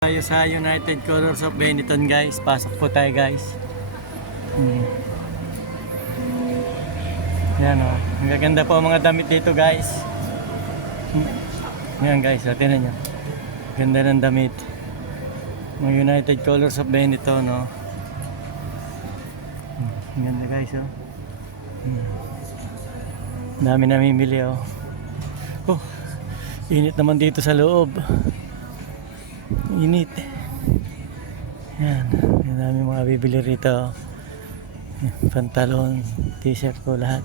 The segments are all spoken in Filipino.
Tayo sa United Colors of Benetton guys. Pasok po tayo guys. Yan o. Ang gaganda po ang mga damit dito guys. Yan guys. Tingnan nyo. Ganda ng damit. Mga United Colors of Benetton o. Ang ganda guys o. Dami namimili o. Oh. Init naman dito sa loob. Init. Yan. Ang dami mga bibili rito. Pantalon, t-shirt ko lahat.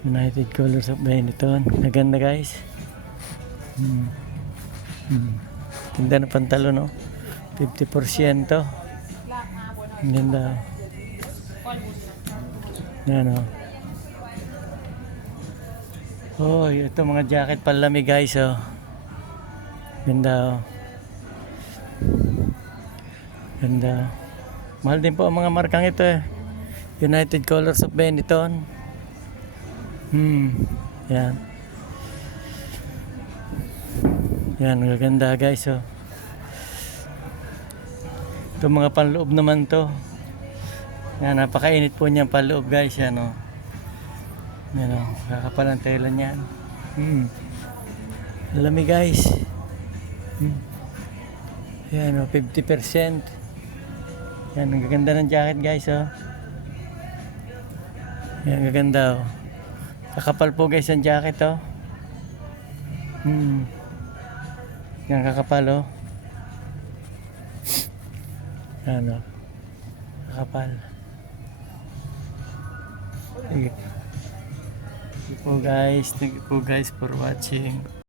United Colors of Benetton. Naganda guys. Ganda na pantalon no. 50%. Ang ganda. Yan o. Oh, ito mga jacket palamig guys oh. Ganda oh. Ganda. Mahal din po ang mga markang ito eh. United Colors of Benetton. Yan. Yan, gaganda guys oh. Ito mga panloob naman to. Yan, napakainit po niyan panloob guys. Yan oh. Yan oh, kakapal ang tela niyan. Lamig guys. Yan o, 50%. Yan, ang gaganda ng jacket guys o. Yan, gaganda o. Kakapal po guys ang jacket o. Yan, kakapal o. Yan o. Kakapal. Thank you po guys. Thank you po guys for watching.